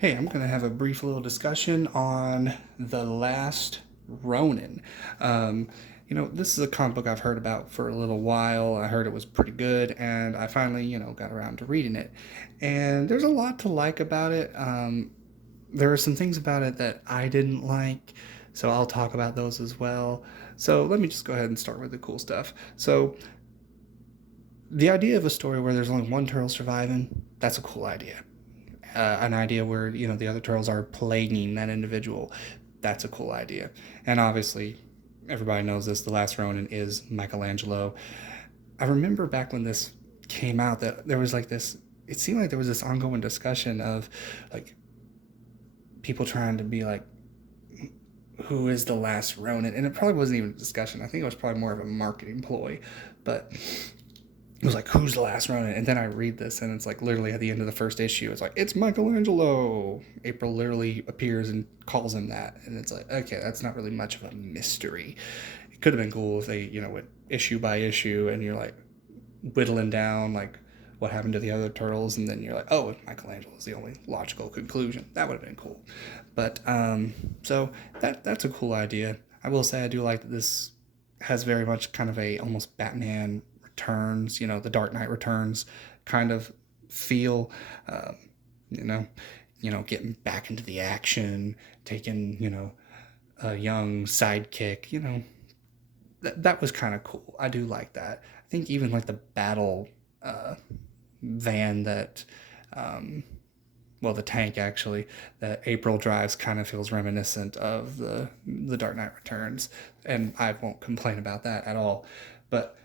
Hey, I'm going to have a brief little discussion on The Last Ronin. Um, this is a comic book I've heard about for a little while. I heard it was pretty good, and I finally, got around to reading it. And there's a lot to like about it. There are some things about it that I didn't like, so I'll talk about those as well. So let me just go ahead and start with the cool stuff. So, the idea of a story where there's only one turtle surviving, that's a cool idea. An idea where the other turtles are plaguing that individual. That's a cool idea, and obviously, everybody knows this. The Last Ronin is Michelangelo. I remember back when this came out that there was like this. It seemed like there was this ongoing discussion of like people trying to be like, who is the last Ronin? And it probably wasn't even a discussion. I think it was probably more of a marketing ploy, but it was like, who's the last Ronin? And then I read this, and it's like literally at the end of the first issue, it's like, it's Michelangelo. April literally appears and calls him that. And it's like, okay, that's not really much of a mystery. It could have been cool if they, went issue by issue and you're like whittling down, like, what happened to the other turtles. And then you're like, oh, Michelangelo is the only logical conclusion. That would have been cool. But, so that's a cool idea. I will say I do like that this has very much kind of a almost Batman Returns, the Dark Knight Returns kind of feel. Um, you know, getting back into the action, taking a young sidekick. That was kind of cool. I do like that. I think even like the battle uh, van that. Well, the tank actually that April drives kind of feels reminiscent of the Dark Knight Returns, and I won't complain about that at all. But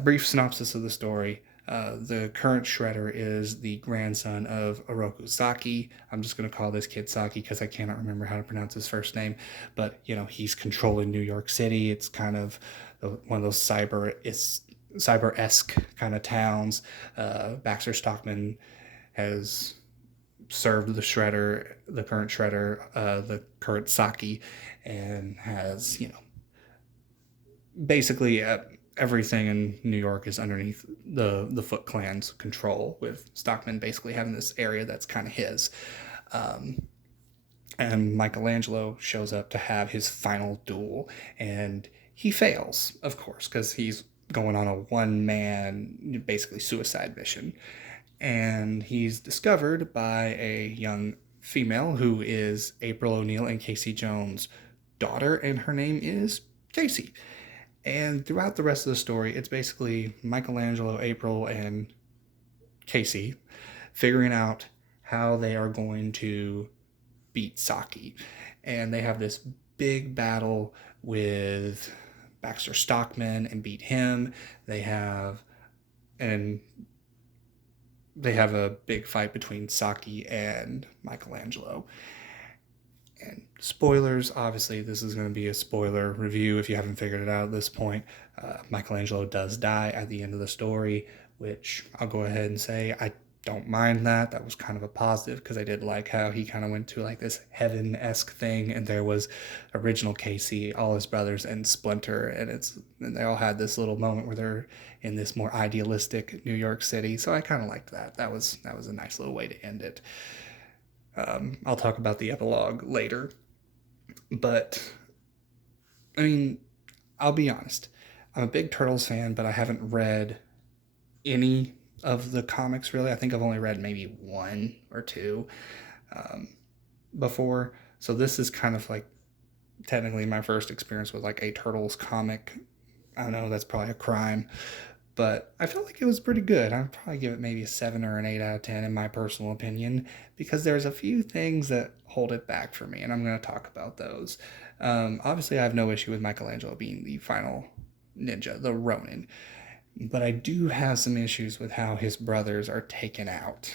brief synopsis of the story. The current Shredder is the grandson of Oroku Saki. I'm just going to call this kid Saki because I cannot remember how to pronounce his first name. But, he's controlling New York City. It's kind of one of those cyber-esque kind of towns. Baxter Stockman has served the current Shredder, the current Saki, and has, basically everything in New York is underneath the Foot Clan's control, with Stockman basically having this area that's kind of his. Um, and Michelangelo shows up to have his final duel, and he fails, of course, because he's going on a one man, basically suicide mission. And he's discovered by a young female who is April O'Neil and Casey Jones' daughter, and her name is Casey. And throughout the rest of the story, it's basically Michelangelo, April, and Casey figuring out how they are going to beat Saki. And they have this big battle with Baxter Stockman and beat him. They have and they have a big fight between Saki and Michelangelo. And spoilers, obviously, this is going to be a spoiler review if you haven't figured it out at this point. Michelangelo does die at the end of the story, which I'll go ahead and say I don't mind that. That was kind of a positive because I did like how he kind of went to like this heaven-esque thing, and there was original Casey, all his brothers, and Splinter, and they all had this little moment where they're in this more idealistic New York City. So I kind of liked that. That was a nice little way to end it. I'll talk about the epilogue later, but I mean, I'll be honest. I'm a big Turtles fan, but I haven't read any of the comics really. I think I've only read maybe one or two um, before. So this is kind of like technically my first experience with like a Turtles comic. I know that's probably a crime, but I felt like it was pretty good. I'd probably give it maybe a 7 or an 8 out of 10 in my personal opinion, because there's a few things that hold it back for me, and I'm going to talk about those. Obviously, I have no issue with Michelangelo being the final ninja, the Ronin, but I do have some issues with how his brothers are taken out,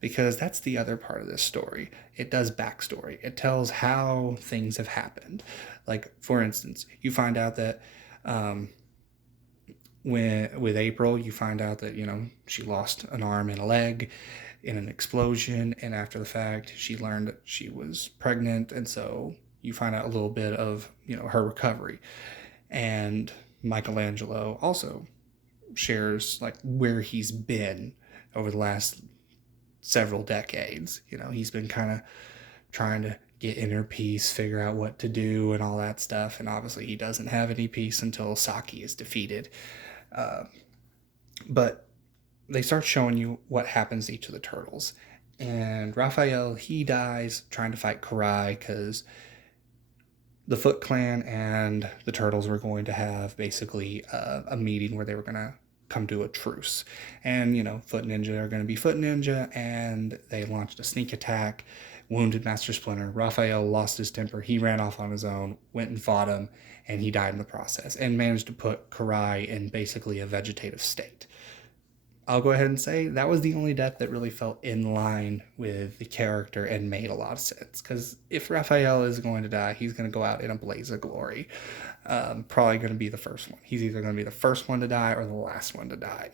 because that's the other part of this story. It does backstory. It tells how things have happened. Like, for instance, you find out that when with April, you find out that she lost an arm and a leg in an explosion, and after the fact, she learned that she was pregnant, and so you find out a little bit of her recovery. And Michelangelo also shares like where he's been over the last several decades. He's been kind of trying to get inner peace, figure out what to do, and all that stuff. And obviously, he doesn't have any peace until Saki is defeated. But they start showing you what happens to each of the turtles. And Raphael, he dies trying to fight Karai because the Foot Clan and the Turtles were going to have basically a meeting where they were going to come to a truce. And, Foot Ninja are going to be Foot Ninja, and they launched a sneak attack, wounded Master Splinter. Raphael lost his temper. He ran off on his own, went and fought him, and he died in the process, and managed to put Karai in basically a vegetative state. I'll go ahead and say that was the only death that really felt in line with the character and made a lot of sense. Because if Raphael is going to die, he's going to go out in a blaze of glory. Probably going to be the first one. He's either going to be the first one to die or the last one to die.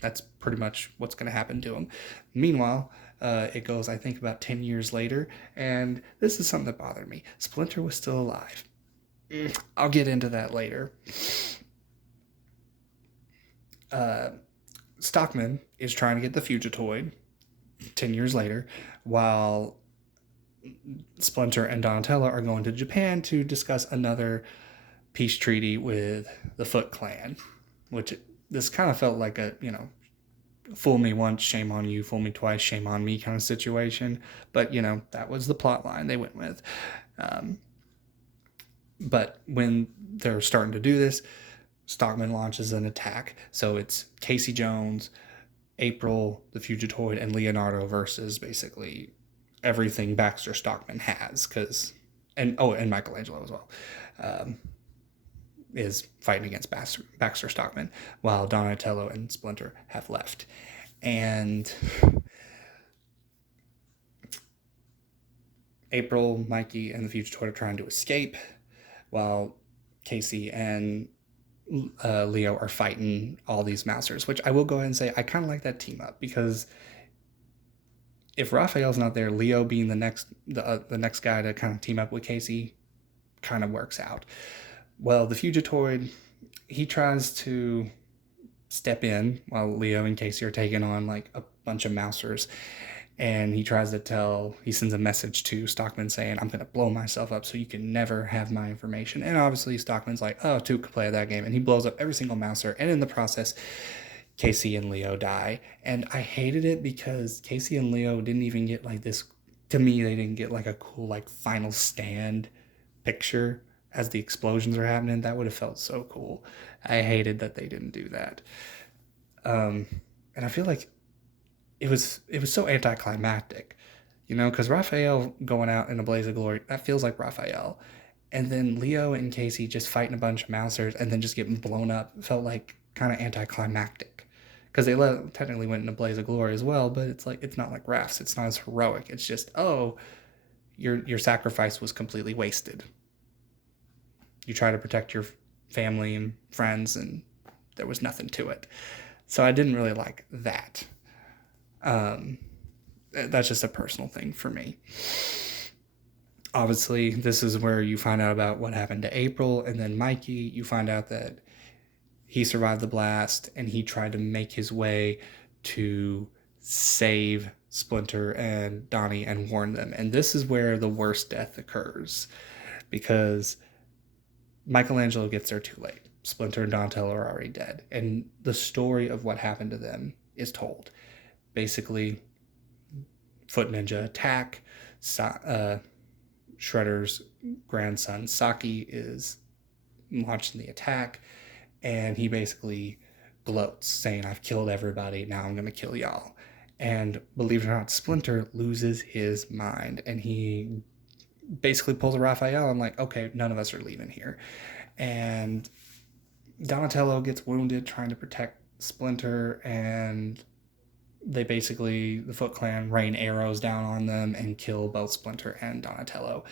That's pretty much what's going to happen to him. Meanwhile, it goes, I think, about 10 years later, and this is something that bothered me. Splinter was still alive. I'll get into that later. Stockman is trying to get the Fugitoid 10 years later, while Splinter and Donatello are going to Japan to discuss another peace treaty with the Foot Clan, which this kind of felt like a, fool me once, shame on you, fool me twice, shame on me kind of situation. But, that was the plot line they went with. But when they're starting to do this, Stockman launches an attack. So it's Casey Jones, April, the Fugitoid, and Leonardo versus basically everything Baxter Stockman has. And Michelangelo as well, is fighting against Baxter Stockman, while Donatello and Splinter have left. And April, Mikey, and the Fugitoid are trying to escape, while Casey and Leo are fighting all these masters, which I will go ahead and say I kind of like that team up, because if Raphael's not there, Leo being the next guy to kind of team up with Casey kind of works out. Well, the Fugitoid, he tries to step in while Leo and Casey are taking on like a bunch of mousers, and he sends a message to Stockman saying, I'm going to blow myself up so you can never have my information. And obviously Stockman's like, oh, two could play that game. And he blows up every single mouser. And in the process, Casey and Leo die. And I hated it because Casey and Leo didn't even get like this, to me, they didn't get like a cool like final stand picture as the explosions are happening. That would have felt so cool. I hated that they didn't do that. And I feel like it was so anticlimactic, because Raphael going out in a blaze of glory, that feels like Raphael. And then Leo and Casey just fighting a bunch of mousers and then just getting blown up felt like kind of anticlimactic. Because they technically went in a blaze of glory as well, but it's not like Raph's. It's not as heroic. It's just, your sacrifice was completely wasted. You try to protect your family and friends, and there was nothing to it. So I didn't really like that. That's just a personal thing for me. Obviously, this is where you find out about what happened to April, and then Mikey, you find out that he survived the blast, and he tried to make his way to save Splinter and Donnie and warn them. And this is where the worst death occurs, because Michelangelo gets there too late. Splinter and Donatello are already dead, and the story of what happened to them is told. Basically, Foot Ninja attack. Shredder's grandson Saki is launching the attack, and he basically gloats, saying, I've killed everybody, now I'm going to kill y'all. And believe it or not, Splinter loses his mind, and he basically pulls a Raphael and like, okay, none of us are leaving here. And Donatello gets wounded trying to protect Splinter, and the Foot Clan rain arrows down on them and kill both Splinter and Donatello.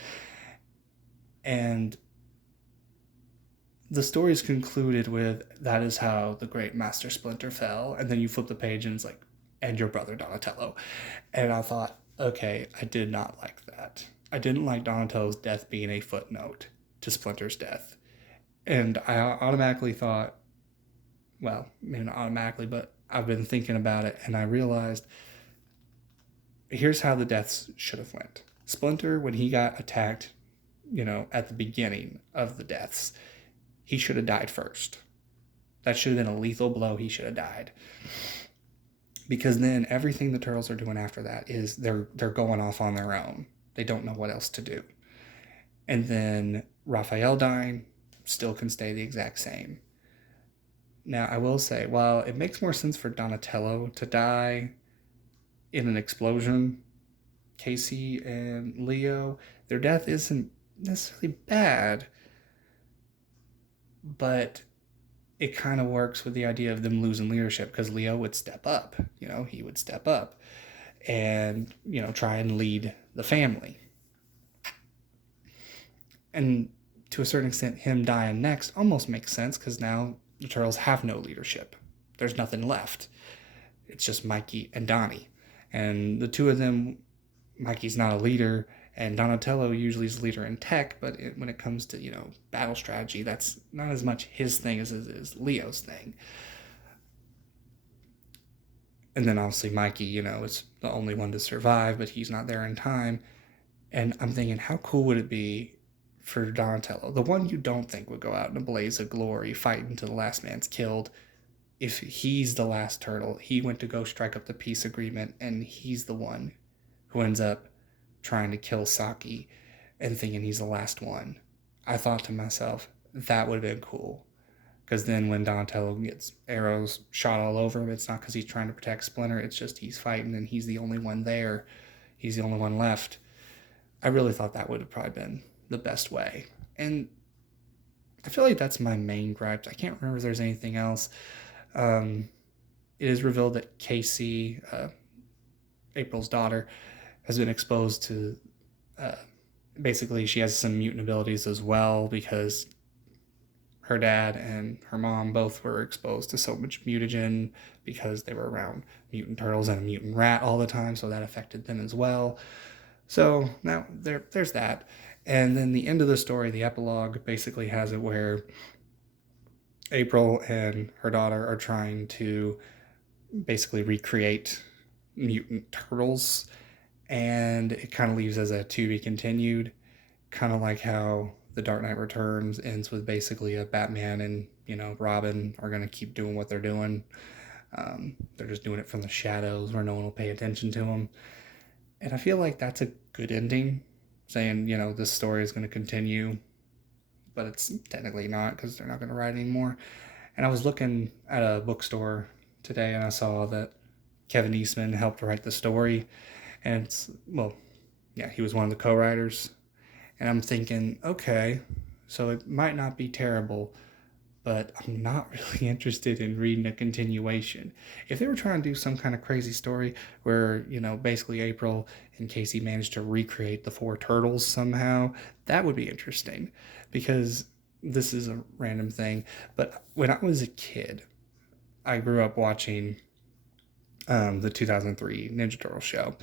And the story is concluded with, that is how the great Master Splinter fell. And then you flip the page and it's like, and your brother Donatello. And I thought, okay, I did not like that. I didn't like Donatello's death being a footnote to Splinter's death. And I automatically thought, well, maybe not automatically, but I've been thinking about it, and I realized here's how the deaths should have went. Splinter, when he got attacked, at the beginning of the deaths, he should have died first. That should have been a lethal blow. He should have died. Because then everything the turtles are doing after that is they're going off on their own. They don't know what else to do. And then Raphael dying still can stay the exact same. Now, I will say, while it makes more sense for Donatello to die in an explosion, Casey and Leo, their death isn't necessarily bad, but it kind of works with the idea of them losing leadership, because Leo would step up. He would step up and, try and lead the family. And to a certain extent, him dying next almost makes sense, because now the Turtles have no leadership. There's nothing left. It's just Mikey and Donnie. And the two of them, Mikey's not a leader, and Donatello usually is a leader in tech, but when it comes to, battle strategy, that's not as much his thing as it is Leo's thing. And then obviously Mikey, is the only one to survive, but he's not there in time. And I'm thinking, how cool would it be for Donatello, the one you don't think would go out in a blaze of glory, fighting until the last man's killed, if he's the last turtle, he went to go strike up the peace agreement, and he's the one who ends up trying to kill Saki and thinking he's the last one. I thought to myself, that would have been cool. Because then when Donatello gets arrows shot all over him, it's not because he's trying to protect Splinter, it's just he's fighting and he's the only one there. He's the only one left. I really thought that would have probably been the best way. And I feel like that's my main gripe. I can't remember if there's anything else. It is revealed that Casey, April's daughter, has been exposed to, basically she has some mutant abilities as well, because her dad and her mom both were exposed to so much mutagen because they were around mutant turtles and a mutant rat all the time, so that affected them as well. So now there's that. And then the end of the story, the epilogue, basically has it where April and her daughter are trying to basically recreate mutant turtles, and it kind of leaves as a to be continued, kind of like how The Dark Knight Returns ends with basically a Batman and, Robin are going to keep doing what they're doing. They're just doing it from the shadows where no one will pay attention to them. And I feel like that's a good ending, saying, this story is going to continue, but it's technically not, because they're not going to write anymore. And I was looking at a bookstore today, and I saw that Kevin Eastman helped write the story, and he was one of the co-writers. And I'm thinking, okay, so it might not be terrible, but I'm not really interested in reading a continuation. If they were trying to do some kind of crazy story where, basically April and Casey managed to recreate the four turtles somehow, that would be interesting, because this is a random thing, but when I was a kid, I grew up watching the 2003 Ninja Turtle show,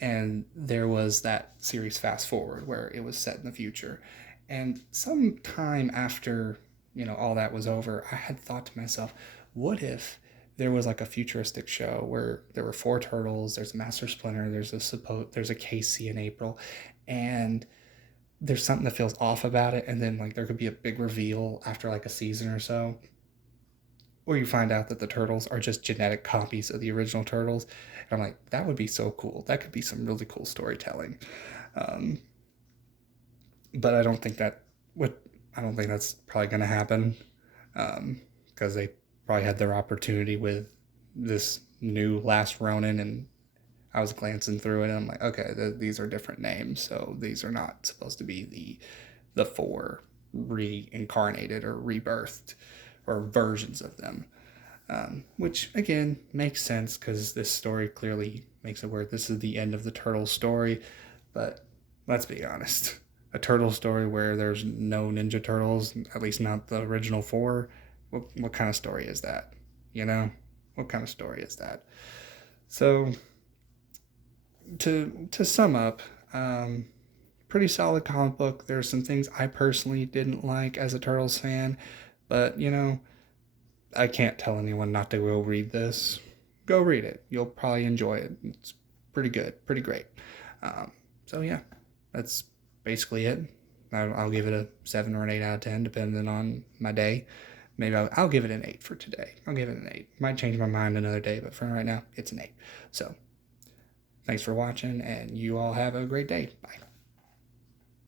and there was that series Fast Forward where it was set in the future. And some time after, all that was over, I had thought to myself, what if there was like a futuristic show where there were four turtles, there's a Master Splinter, there's a Casey and April, and there's something that feels off about it, and then like there could be a big reveal after like a season or so, or you find out that the turtles are just genetic copies of the original turtles. And I'm like, that would be so cool. That could be some really cool storytelling. But I don't think that's probably going to happen, because they probably had their opportunity with this new Last Ronin, and I was glancing through it, and I'm like, okay, these are different names, so these are not supposed to be the four reincarnated or rebirthed or versions of them, which again makes sense, because this story clearly makes it where this is the end of the turtle story. But let's be honest, a turtle story where there's no Ninja Turtles, at least not the original four, what kind of story is that? What kind of story is that? So to sum up, pretty solid comic book. There's some things I personally didn't like as a Turtles fan, but I can't tell anyone not to go read this. Go read it. You'll probably enjoy it. It's pretty good, pretty great. So yeah, that's basically it. I'll give it a 7 or an 8 out of 10, depending on my day. Maybe I'll give it an 8 for today. I'll give it an 8. Might change my mind another day, but for right now, it's an 8. So thanks for watching, and you all have a great day. Bye.